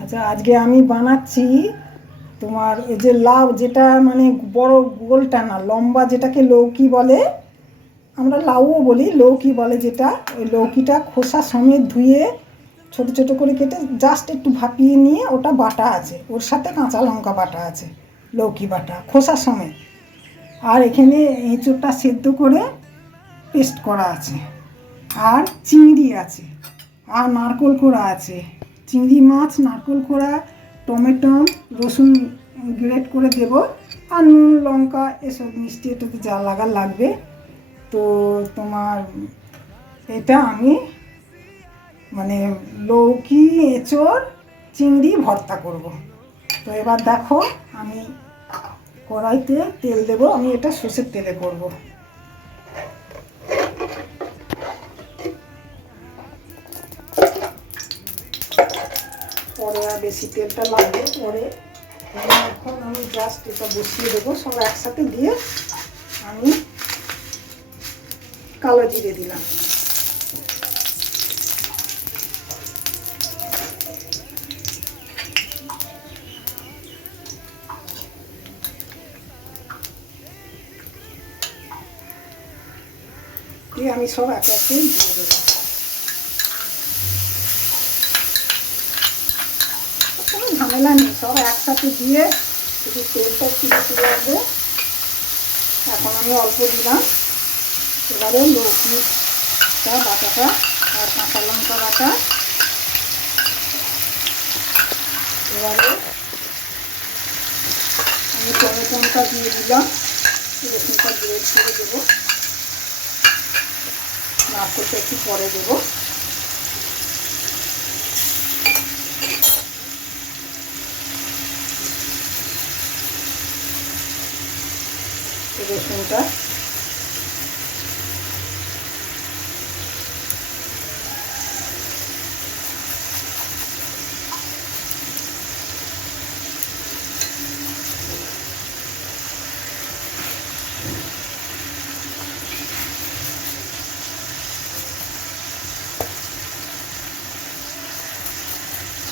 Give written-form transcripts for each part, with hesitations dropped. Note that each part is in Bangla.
আচ্ছা, আজকে আমি বানাচ্ছি তোমার এই যে লাউ, যেটা মানে বড় গোলটা না, লম্বা, যেটাকে লৌকি বলে। আমরা লাউও বলি, লৌকি বলে যেটা। ওই লৌকিটা খোসা সমেত ধুয়ে ছোট ছোট করে কেটে জাস্ট একটু ভাপিয়ে নিয়ে ওটা বাটা আছে, ওর সাথে কাঁচা লঙ্কা বাটা আছে, লৌকি বাটা খোসা সমেত। আর এখানে এঁচোড়টা সেদ্ধ করে পেস্ট করা আছে, আর চিংড়ি আছে, আর নারকোল কোড়া আছে। চিংড়ি মাছ, নারকোল কোড়া, টমেটো, রসুন গ্রেট করে দেব, আর নুন, লঙ্কা, এসব মিষ্টি এটাতে যা লাগার লাগবে। তো তোমার এটা আমি মানে লৌকি, এঁচোড়, চিংড়ি ভর্তা করব। তো এবার দেখো, আমি কড়াইতে তেল দেবো। আমি এটা সর্ষের তেলে করব। পরে আর বেশি তেলটা লাগবে পরে। এখন আমি জাস্ট এটা বসিয়ে দেবো, সব একসাথে দিয়ে আমি কালো জিরে দিলাম। দিয়ে আমি সব একে একে দিয়ে দেবো। কোনো ঝামেলা নেই, সব একসাথে দিয়ে শুধু তেলটা একটু বেশি লাগবে। এখন আমি অল্প দিলাম। এবারে লৌকিটা বাটাটা আর কাঁচা লঙ্কা বাটা, এবারে আমি টমেটোটা দিয়ে দিলাম, রসুনটা গ্রেট করে দেবো, নারকেলটা একটু পরে দেবো। রসুনটা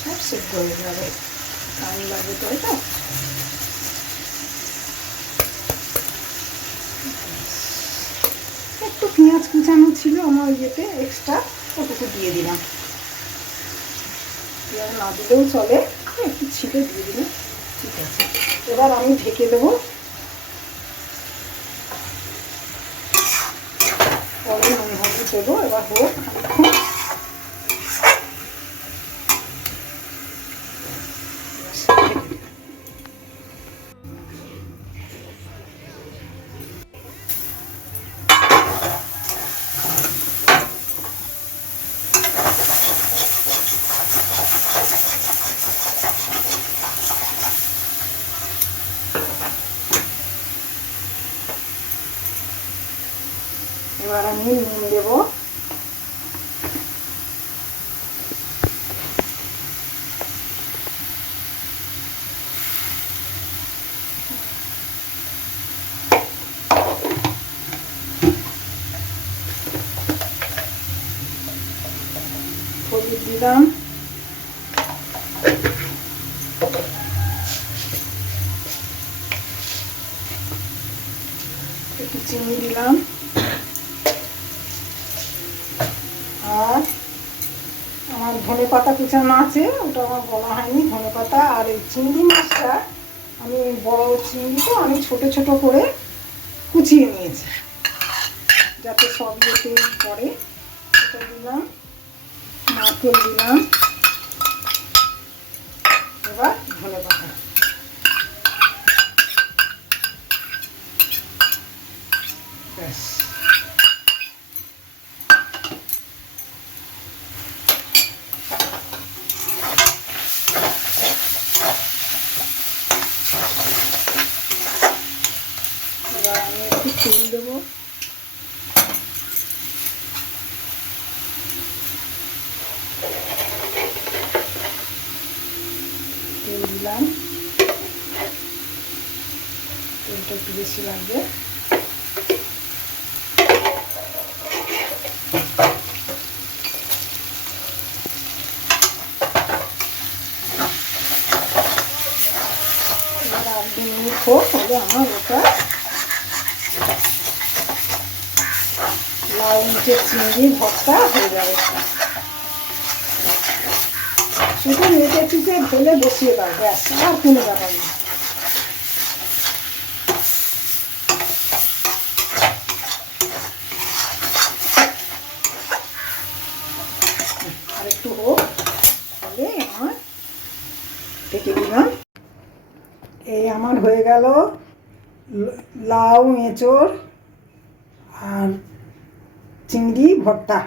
সব সেদ্ধ হয়ে যাবে, টাইম লাগবে তো। এটা একটু পেঁয়াজ কুচানো ছিল আমার ইয়েতে এক্সট্রা, ওটুকু দিয়ে দিলাম। পেঁয়াজ না দিলেও চলে, একটু ছিটে দিয়ে দিলে ঠিক আছে। এবার আমি ঢেকে দেবো, পরে নুন হলুদ দেবো। এবার হোক খানিক্ষণ। এবার আমি নুন দেবো, হলুদ দিলাম, একটু চিনি দিলাম, আর আমার ধনে পাতা কুচানো আছে, ওটা আমার বলা হয়নি, ধনে পাতা। আর এই চিংড়ি মাছটা আমি বড় চিংড়ি তো আমি ছোট ছোট করে কুচিয়ে নিয়েছি, যাতে সব ইয়েতে পড়ে। এটা দিলাম, নারকেল দিলাম, এবার ধনে পাতা। ব্যাস, এবার আমি একটু তেল দেবো। তেল দিলাম, তেলটা একটু বেশি লাগবে। হোক, তাহলে আমার ওটা লাউ নিচের চিংড়ির ভর্তা হয়ে যাবে। শুধু মেটে চিপে ঢেলে বসিয়ে দাও, ব্যাস, আর কোনো ব্যাপার নেই। আরেকটু হোক, তাহলে আমার ঢেকে দিলাম। এই আমার হয়ে গেল লাউ, এঁচোড় আর চিংড়ি ভর্তা।